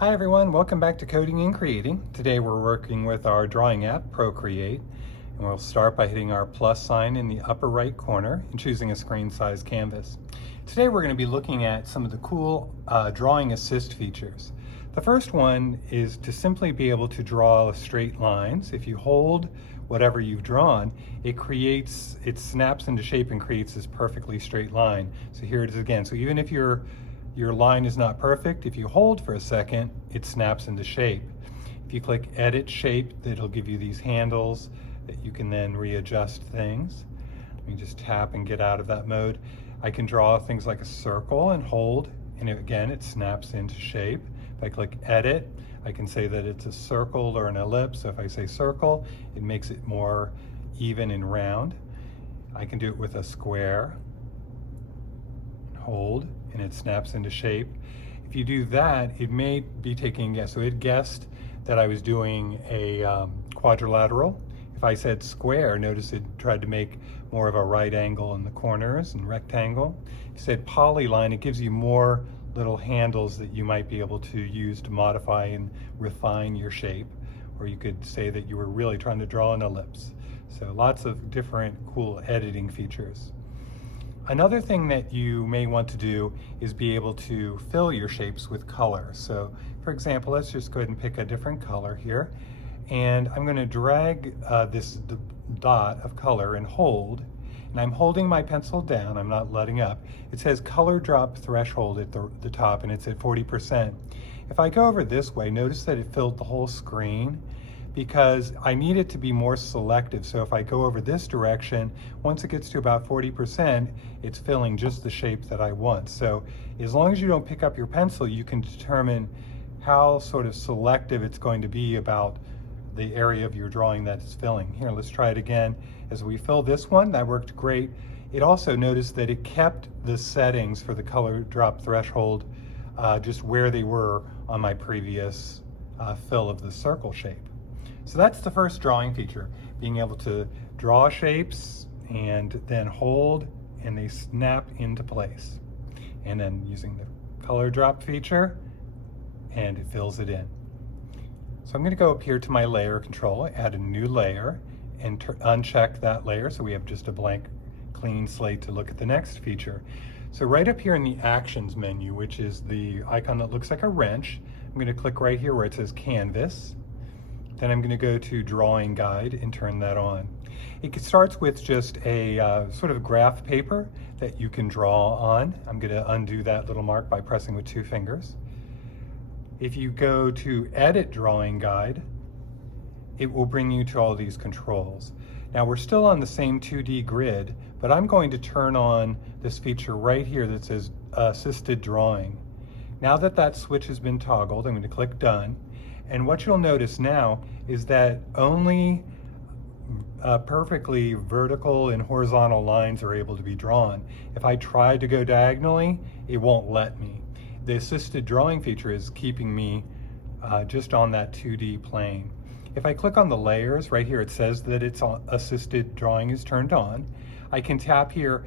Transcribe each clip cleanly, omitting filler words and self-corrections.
Hi everyone, welcome back to Coding and Creating. Today we're working with our drawing app, Procreate, and we'll start by hitting our plus sign in the upper right corner and choosing a screen size canvas. Today we're going to be looking at some of the cool drawing assist features. The first one is to simply be able to draw straight lines. If you hold whatever you've drawn, it snaps into shape and creates this perfectly straight line. So here it is again. So even if your line is not perfect, if you hold for a second, it snaps into shape. If you click Edit Shape, it'll give you these handles that you can then readjust things. Let me just tap and get out of that mode. I can draw things like a circle and hold, and again, it snaps into shape. If I click Edit, I can say that it's a circle or an ellipse. So if I say circle, it makes it more even and round. I can do it with a square. Hold, and it snaps into shape. If you do that, it may be taking a guess. So it guessed that I was doing a quadrilateral. If I said square, notice it tried to make more of a right angle in the corners and rectangle. If you said polyline, it gives you more little handles that you might be able to use to modify and refine your shape. Or you could say that you were really trying to draw an ellipse. So lots of different cool editing features. Another thing that you may want to do is be able to fill your shapes with color. So for example, let's just go ahead and pick a different color here. And I'm going to drag this dot of color and hold. And I'm holding my pencil down, I'm not letting up. It says color drop threshold at the top, and it's at 40%. If I go over this way, notice that it filled the whole screen, because I need it to be more selective. So if I go over this direction, once it gets to about 40%, it's filling just the shape that I want. So as long as you don't pick up your pencil, you can determine how sort of selective it's going to be about the area of your drawing that it's filling. Here, let's try it again. As we fill this one, that worked great. It also noticed that it kept the settings for the color drop threshold just where they were on my previous fill of the circle shape. So that's the first drawing feature, being able to draw shapes and then hold and they snap into place. And then using the color drop feature, and it fills it in. So I'm going to go up here to my layer control, add a new layer, and uncheck that layer so we have just a blank clean slate to look at the next feature. So right up here in the Actions menu, which is the icon that looks like a wrench, I'm going to click right here where it says Canvas. Then I'm going to go to Drawing Guide and turn that on. It starts with just a sort of graph paper that you can draw on. I'm going to undo that little mark by pressing with 2 fingers. If you go to Edit Drawing Guide, it will bring you to all these controls. Now we're still on the same 2D grid, but I'm going to turn on this feature right here that says Assisted Drawing. Now that that switch has been toggled, I'm going to click Done. And what you'll notice now is that only perfectly vertical and horizontal lines are able to be drawn. If I try to go diagonally, it won't let me. The assisted drawing feature is keeping me just on that 2D plane. If I click on the layers, right here it says that it's assisted drawing is turned on. I can tap here,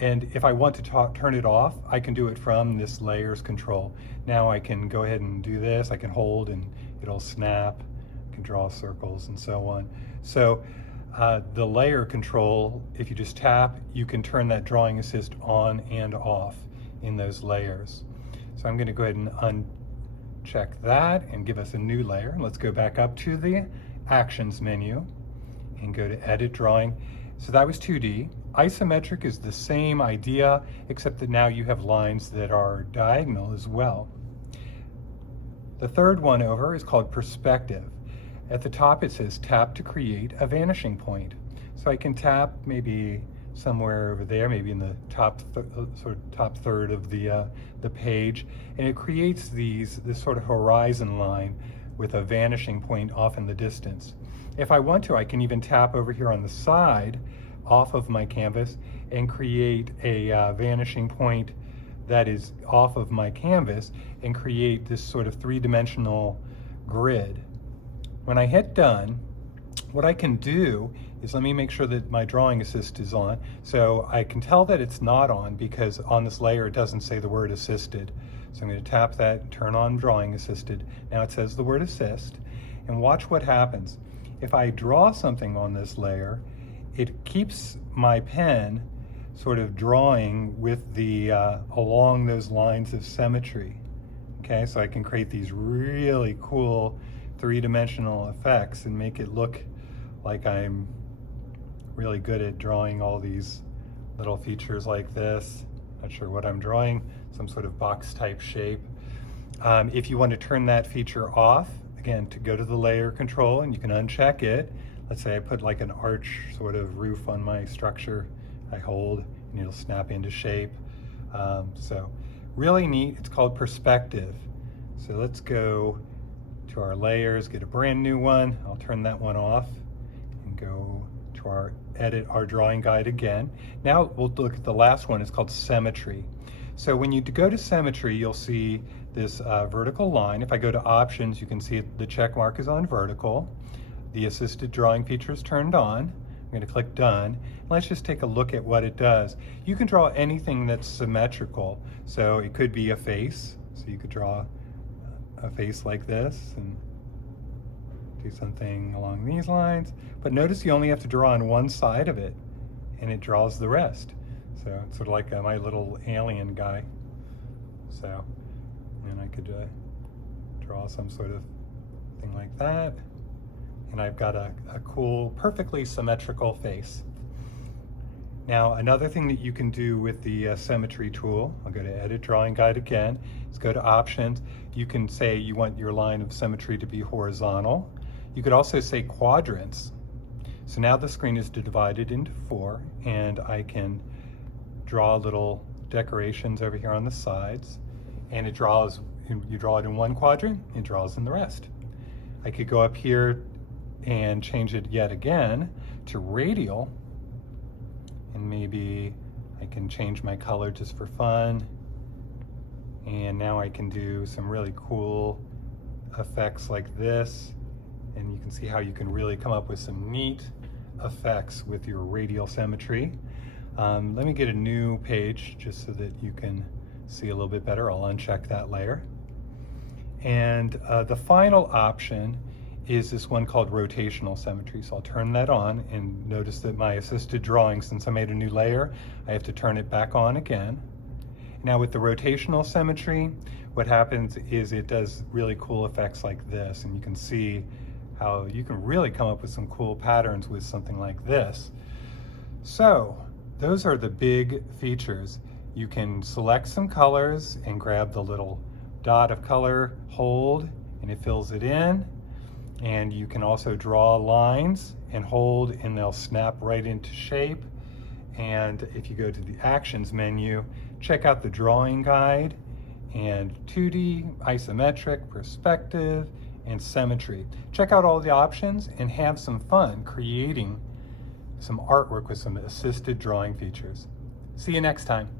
and if I want to turn it off, I can do it from this layers control. Now I can go ahead and do this. I can hold and it'll snap. I can draw circles and so on. So the layer control, if you just tap, you can turn that drawing assist on and off in those layers. So I'm going to go ahead and uncheck that and give us a new layer. Let's go back up to the Actions menu and go to Edit Drawing. So that was 2D. Isometric is the same idea, except that now you have lines that are diagonal as well. The third one over is called Perspective. At the top it says tap to create a vanishing point. So I can tap maybe somewhere over there, maybe in the top third of the page, and it creates this sort of horizon line with a vanishing point off in the distance. If I want to, I can even tap over here on the side off of my canvas and create a vanishing point that is off of my canvas and create this sort of 3-dimensional grid. When I hit done, what I can do is, let me make sure that my drawing assist is on. So I can tell that it's not on because on this layer it doesn't say the word assisted. So I'm going to tap that and turn on Drawing Assisted. Now it says the word assist, and watch what happens. If I draw something on this layer, it keeps my pen sort of drawing with the along those lines of symmetry. Okay, so I can create these really cool three-dimensional effects and make it look like I'm really good at drawing all these little features like this. Not sure what I'm drawing, some sort of box type shape. If you want to turn that feature off, again, to go to the layer control, and you can uncheck it. Let's say I put like an arch sort of roof on my structure. I hold and it'll snap into shape. So really neat. It's called perspective. So let's go to our layers, get a brand new one. I'll turn that one off and go to our edit our drawing guide again. Now we'll look at the last one. It's called Symmetry. So when you go to Symmetry, you'll see this vertical line. If I go to options, you can see the check mark is on vertical. The assisted drawing feature is turned on. I'm going to click done. Let's just take a look at what it does. You can draw anything that's symmetrical. So it could be a face. So you could draw a face like this and do something along these lines. But notice you only have to draw on one side of it and it draws the rest. So it's sort of like my little alien guy. So, and I could draw some sort of thing like that. And I've got a cool, perfectly symmetrical face. Now, another thing that you can do with the Symmetry tool, I'll go to Edit Drawing Guide again, is go to Options. You can say you want your line of symmetry to be horizontal. You could also say quadrants. So now the screen is divided into 4, and I can draw little decorations over here on the sides, and it draws, you draw it in one quadrant, it draws in the rest. I could go up here and change it yet again to radial, and maybe I can change my color just for fun. And now I can do some really cool effects like this, and you can see how you can really come up with some neat effects with your radial symmetry. Let me get a new page just so that you can see a little bit better. I'll uncheck that layer. And the final option is this one called rotational symmetry. So I'll turn that on, and notice that my assisted drawing, since I made a new layer, I have to turn it back on again. Now with the rotational symmetry, what happens is it does really cool effects like this, and you can see how you can really come up with some cool patterns with something like this. So those are the big features. You can select some colors and grab the little dot of color, hold, and it fills it in. And you can also draw lines and hold, and they'll snap right into shape. And if you go to the Actions menu, check out the drawing guide and 2D, isometric, perspective, and symmetry. Check out all the options and have some fun creating some artwork with some assisted drawing features. See you next time.